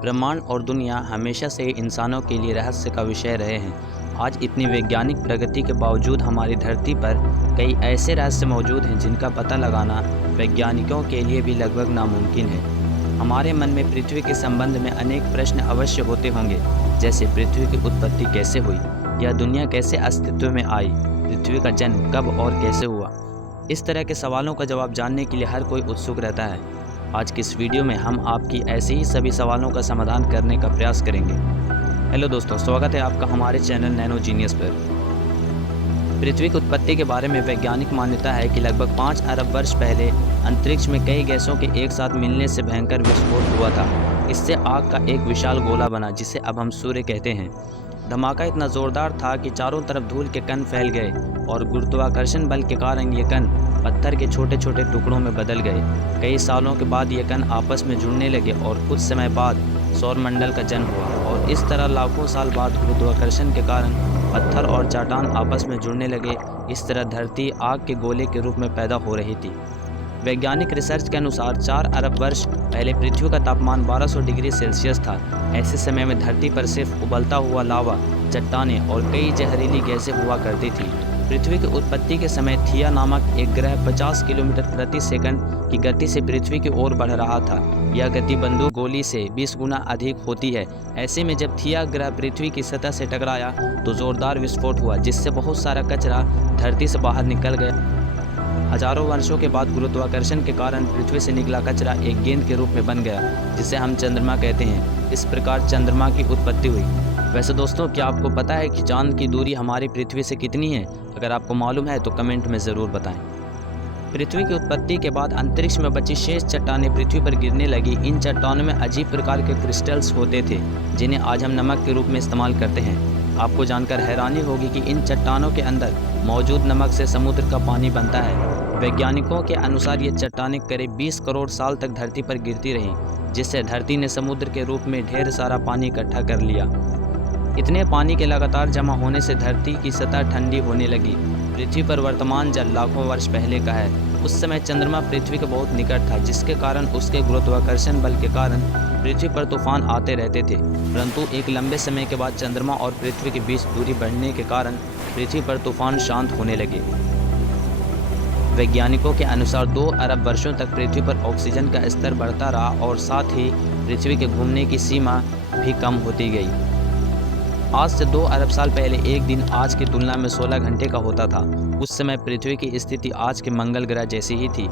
ब्रह्मांड और दुनिया हमेशा से ही इंसानों के लिए रहस्य का विषय रहे हैं। आज इतनी वैज्ञानिक प्रगति के बावजूद हमारी धरती पर कई ऐसे रहस्य मौजूद हैं जिनका पता लगाना वैज्ञानिकों के लिए भी लगभग नामुमकिन है। हमारे मन में पृथ्वी के संबंध में अनेक प्रश्न अवश्य होते होंगे, जैसे पृथ्वी की उत्पत्ति कैसे हुई, यह दुनिया कैसे अस्तित्व में आई, पृथ्वी का जन्म कब और कैसे हुआ। इस तरह के सवालों का जवाब जानने के लिए हर कोई उत्सुक रहता है। आज की इस वीडियो में हम आपकी ऐसे ही सभी सवालों का समाधान करने का प्रयास करेंगे। हेलो दोस्तों, स्वागत है आपका हमारे चैनल नैनो जीनियस पर। पृथ्वी की उत्पत्ति के बारे में वैज्ञानिक मान्यता है कि लगभग 5 अरब वर्ष पहले अंतरिक्ष में कई गैसों के एक साथ मिलने से भयंकर विस्फोट हुआ था। इससे आग का एक विशाल गोला बना, जिसे अब हम सूर्य कहते हैं। धमाका इतना जोरदार था कि चारों तरफ धूल के कण फैल गए और गुरुत्वाकर्षण बल के कारण ये कण पत्थर के छोटे छोटे टुकड़ों में बदल गए। कई सालों के बाद ये कण आपस में जुड़ने लगे और कुछ समय बाद सौरमंडल का जन्म हुआ। और इस तरह लाखों साल बाद गुरुत्वाकर्षण के कारण पत्थर और चट्टान आपस में जुड़ने लगे। इस तरह धरती आग के गोले के रूप में पैदा हो रही थी। वैज्ञानिक रिसर्च के अनुसार 4 अरब वर्ष पहले पृथ्वी का तापमान 1200 डिग्री सेल्सियस था। ऐसे समय में धरती पर सिर्फ उबलता हुआ लावा, चट्टानें और कई जहरीली गैसें हुआ करती थी। पृथ्वी की उत्पत्ति के समय थिया नामक एक ग्रह 50 किलोमीटर प्रति सेकंड की गति से पृथ्वी की ओर बढ़ रहा था। यह गति बंदूक गोली से 20 गुना अधिक होती है। ऐसे में जब थिया ग्रह पृथ्वी की सतह से टकराया तो जोरदार विस्फोट हुआ, जिससे बहुत सारा कचरा धरती से बाहर निकल गया। हजारों वर्षों के बाद गुरुत्वाकर्षण के कारण पृथ्वी से निकला कचरा एक गेंद के रूप में बन गया, जिसे हम चंद्रमा कहते हैं। इस प्रकार चंद्रमा की उत्पत्ति हुई। वैसे दोस्तों, क्या आपको पता है कि चांद की दूरी हमारी पृथ्वी से कितनी है? अगर आपको मालूम है तो कमेंट में ज़रूर बताएं। पृथ्वी की उत्पत्ति के बाद अंतरिक्ष में बची शेष चट्टानें पृथ्वी पर गिरने लगी। इन चट्टानों में अजीब प्रकार के क्रिस्टल्स होते थे, जिन्हें आज हम नमक के रूप में इस्तेमाल करते हैं। आपको जानकर हैरानी होगी कि इन चट्टानों के अंदर मौजूद नमक से समुद्र का पानी बनता है। वैज्ञानिकों के अनुसार ये चट्टानें करीब 20 करोड़ साल तक धरती पर गिरती रहीं, जिससे धरती ने समुद्र के रूप में ढेर सारा पानी इकट्ठा कर लिया। इतने पानी के लगातार जमा होने से धरती की सतह ठंडी होने लगी। पृथ्वी पर वर्तमान जल लाखों वर्ष पहले का है। उस समय चंद्रमा पृथ्वी के बहुत निकट था, जिसके कारण उसके गुरुत्वाकर्षण बल के कारण पृथ्वी पर तूफान आते रहते थे। परंतु एक लंबे समय के बाद चंद्रमा और पृथ्वी के बीच दूरी बढ़ने के कारण पृथ्वी पर तूफान शांत होने लगे। वैज्ञानिकों के अनुसार 2 अरब वर्षों तक पृथ्वी पर ऑक्सीजन का स्तर बढ़ता रहा और साथ ही पृथ्वी के घूमने की सीमा भी कम होती गई। आज से 2 अरब साल पहले एक दिन आज की तुलना में 16 घंटे का होता था। उस समय पृथ्वी की स्थिति आज के मंगल ग्रह जैसी ही थी।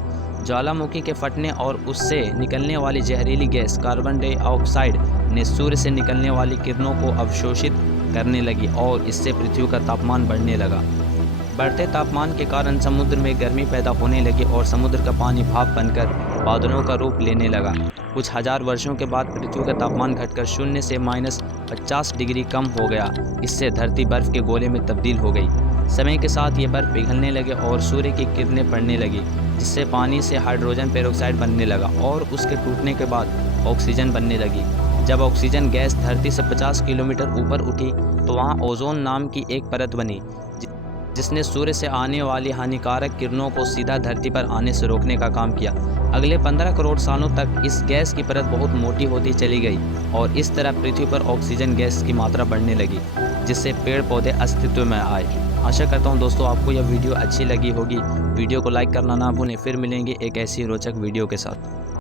ज्वालामुखी के फटने और उससे निकलने वाली जहरीली गैस कार्बन डाइऑक्साइड ने सूर्य से निकलने वाली किरणों को अवशोषित करने लगी और इससे पृथ्वी का तापमान बढ़ने लगा। बढ़ते तापमान के कारण समुद्र में गर्मी पैदा होने लगी और समुद्र का पानी भाप बनकर बादलों का रूप लेने लगा। कुछ हजार वर्षों के बाद पृथ्वी का तापमान घटकर 0 से -50 डिग्री कम हो गया। इससे धरती बर्फ के गोले में तब्दील हो गई। समय के साथ ये बर्फ पिघलने लगे और सूर्य की किरणें पड़ने लगी, जिससे पानी से हाइड्रोजन पेरोक्साइड बनने लगा और उसके टूटने के बाद ऑक्सीजन बनने लगी। जब ऑक्सीजन गैस धरती से 50 किलोमीटर ऊपर उठी तो वहाँ ओजोन नाम की एक परत बनी, जिसने सूर्य से आने वाली हानिकारक किरणों को सीधा धरती पर आने से रोकने का काम किया। अगले 15 करोड़ सालों तक इस गैस की परत बहुत मोटी होती चली गई और इस तरह पृथ्वी पर ऑक्सीजन गैस की मात्रा बढ़ने लगी, जिससे पेड़ पौधे अस्तित्व में आए। आशा करता हूं दोस्तों आपको यह वीडियो अच्छी लगी होगी। वीडियो को लाइक करना ना भूलें। फिर मिलेंगे एक ऐसी रोचक वीडियो के साथ।